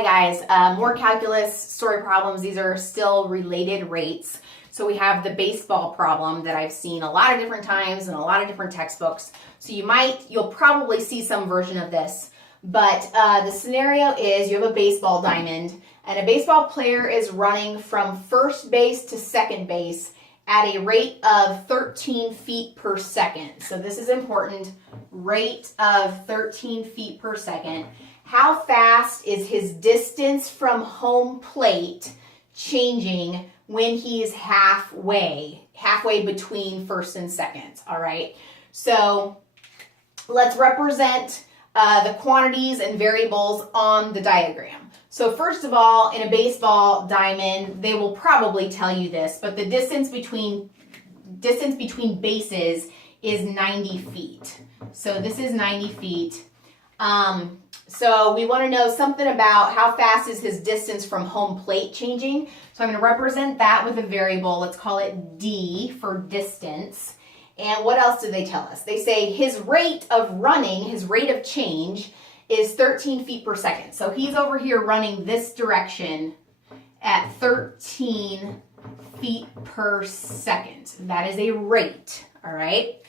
Hi guys, more calculus story problems. These are still related rates. So we have the baseball problem that I've seen a lot of different times in a lot of different textbooks. So you'll probably see some version of this. But the scenario is you have a baseball diamond and a baseball player is running from first base to second base at a rate of 13 feet per second. So this is important, rate of 13 feet per second. How fast is his distance from home plate changing when he is halfway between first and second, all right? So let's represent the quantities and variables on the diagram. So first of all, in a baseball diamond, they will probably tell you this, but the distance between bases is 90 feet. So this is 90 feet. So we want to know something about how fast is his distance from home plate changing. So I'm going to represent that with a variable. Let's call it D for distance. And what else do they tell us? They say his rate of running, his rate of change is 13 feet per second. So he's over here running this direction at 13 feet per second. That is a rate, all right?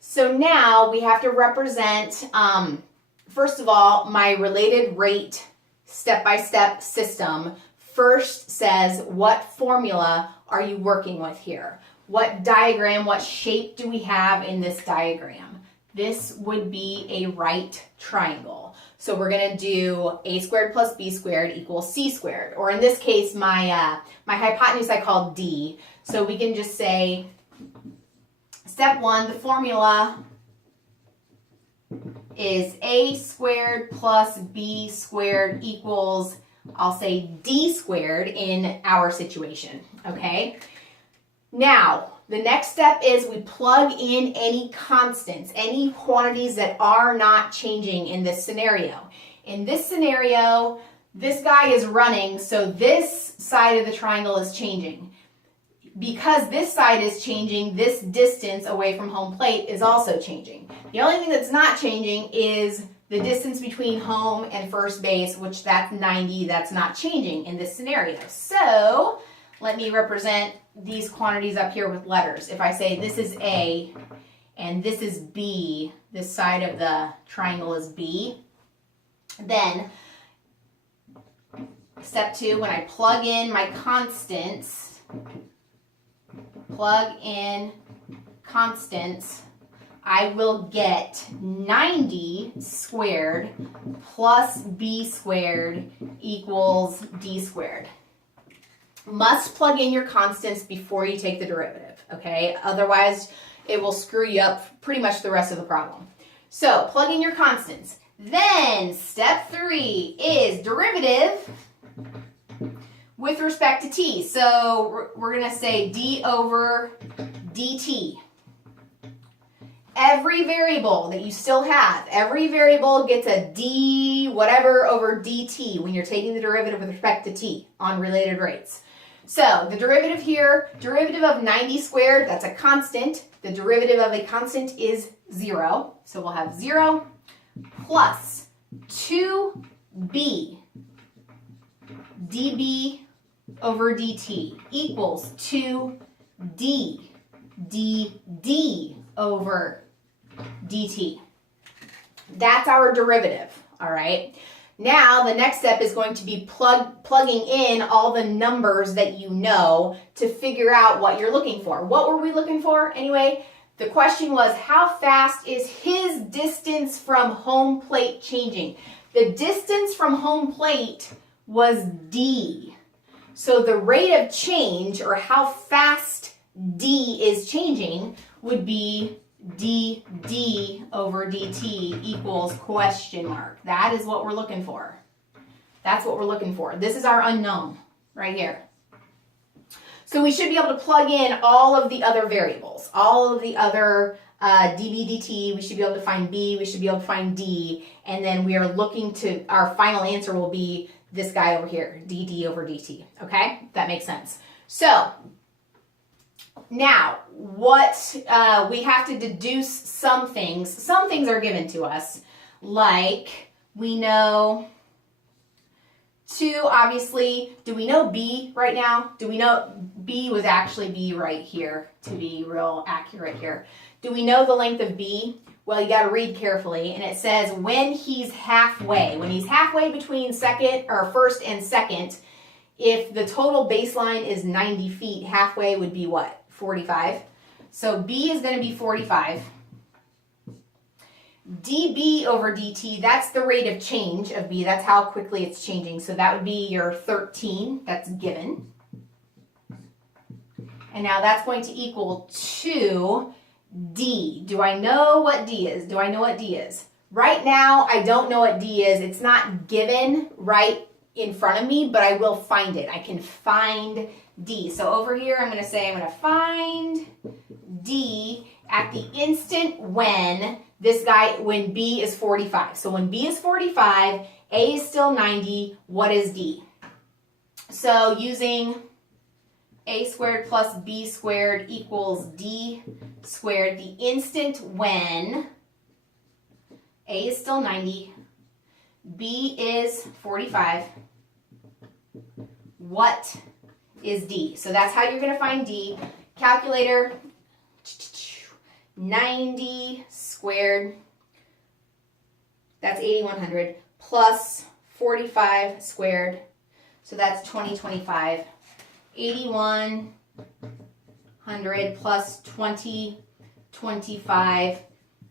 So now we have to represent, first of all, my related rate step-by-step system first says what formula are you working with here? What diagram, what shape do we have in this diagram? This would be a right triangle. So we're going to do a squared plus b squared equals c squared. Or in this case, my hypotenuse I call d. So we can just say, step one, the formula is a squared plus b squared equals, I'll say d squared in our situation, okay? Now, the next step is we plug in any constants, any quantities that are not changing in this scenario. In this scenario, this guy is running, so this side of the triangle is changing. Because this side is changing, this distance away from home plate is also changing. The only thing that's not changing is the distance between home and first base, which that's 90, that's not changing in this scenario. So let me represent these quantities up here with letters. If I say this is A and this is B, this side of the triangle is B, then step two, when I plug in my constants, I will get 90 squared plus b squared equals d squared. Must plug in your constants before you take the derivative, okay? Otherwise, it will screw you up pretty much the rest of the problem. So, plug in your constants. Then, step three is derivative with respect to t. So, we're going to say d over dt. Every variable that you still have, every variable gets a d whatever over dt when you're taking the derivative with respect to t on related rates. So the derivative here, derivative of 90 squared, that's a constant. The derivative of a constant is 0. So we'll have 0 plus 2b db over dt equals 2d dd over dt. That's our derivative, all right? Now, the next step is going to be plugging in all the numbers that you know to figure out what you're looking for. What were we looking for anyway? The question was, how fast is his distance from home plate changing? The distance from home plate was d. So the rate of change, or how fast d is changing, would be dd over dt equals question mark. That is what we're looking for. That's what we're looking for. This is our unknown right here. So we should be able to plug in all of the other variables, all of the other db dt. We should be able to find b, we should be able to find d, and then we are looking to, our final answer will be this guy over here, dd over dt. Okay, that makes sense. So now, what we have to deduce some things. Some things are given to us, like we know 2, obviously, do we know B right now? Do we know B was actually B right here, to be real accurate here? Do we know the length of B? Well, you got to read carefully, and it says when he's halfway between first and second, if the total baseline is 90 feet, halfway would be what? 45. So B is going to be 45. dB over dt, that's the rate of change of B. That's how quickly it's changing. So that would be your 13. That's given. And now that's going to equal 2 D. Do I know what D is? Do I know what D is? Right now, I don't know what D is. It's not given right in front of me, but I will find it. I can find D. So over here, I'm going to say I'm going to find D at the instant when when B is 45. So when B is 45, A is still 90, what is D? So using A squared plus B squared equals D squared, the instant when A is still 90, B is 45, what is D? So that's how you're going to find D. Calculator, 90 squared, that's 8100, plus 45 squared, so that's 2025. 8100 plus 2025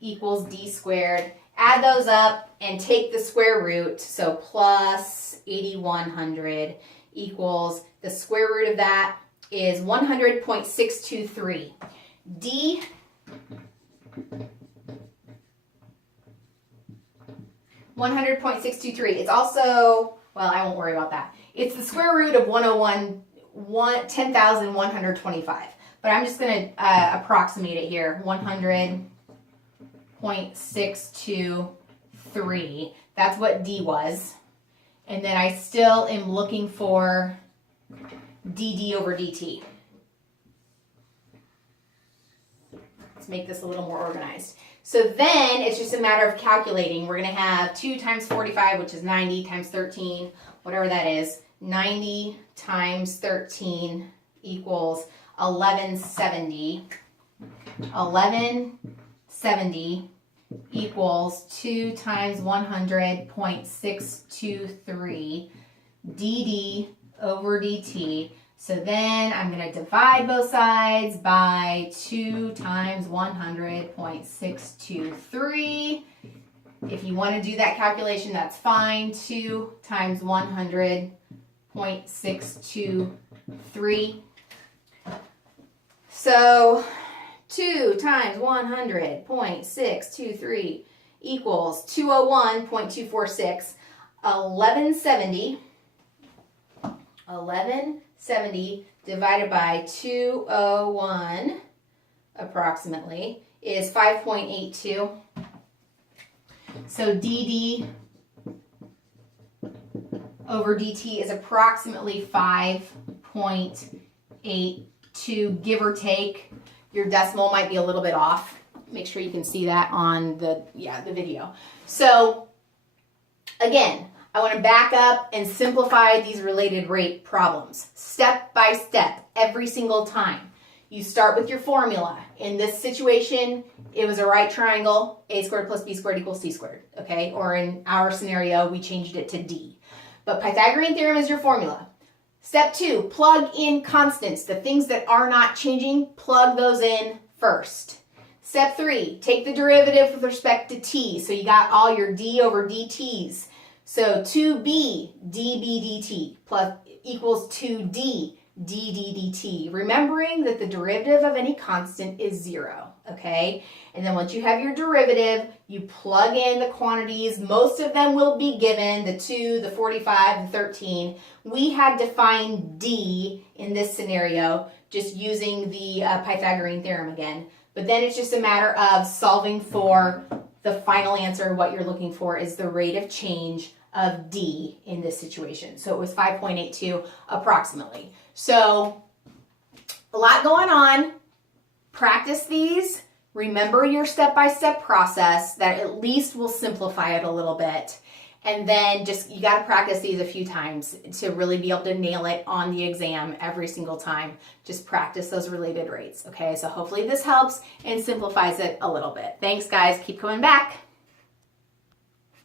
equals D squared. Add those up and take the square root, so plus 8100 equals, the square root of that is 100.623. D 100.623. It's also, well, I won't worry about that. It's the square root of 10,125. But I'm just going to approximate it here. 100.623. That's what D was. And then I still am looking for dd over dt. Let's make this a little more organized. So then it's just a matter of calculating. We're going to have 2 times 45, which is 90, times 13, whatever that is. 90 times 13 equals 1170. 1170 equals 2 times 100.623 dd over dt. So then I'm going to divide both sides by 2 times 100.623. If you want to do that calculation, that's fine. 2 times 100.623. So 2 times 100.623 equals 201.246. 1170 divided by 201 approximately is 5.82. So dd over dt is approximately 5.82, give or take. Your decimal might be a little bit off. Make sure you can see that on the video. So again, I want to back up and simplify these related rate problems step by step every single time. You start with your formula. In this situation, it was a right triangle, a squared plus b squared equals c squared, okay? Or in our scenario, we changed it to d. But Pythagorean theorem is your formula. Step 2, plug in constants. The things that are not changing, plug those in first. Step 3, take the derivative with respect to t. So you got all your d over dt's. So 2b db dt plus equals 2d dd dt. Remembering that the derivative of any constant is 0, okay? And then once you have your derivative, you plug in the quantities. Most of them will be given, the 2, the 45, the 13. We had to find d in this scenario just using the Pythagorean theorem again. But then it's just a matter of solving for the final answer. What you're looking for is the rate of change of d in this situation. So it was 5.82 approximately. So a lot going on. Practice these. Remember your step-by-step process. That at least will simplify it a little bit. And then just, you got to practice these a few times to really be able to nail it on the exam every single time. Just practice those related rates. Okay, so hopefully this helps and simplifies it a little bit. Thanks guys, keep coming back.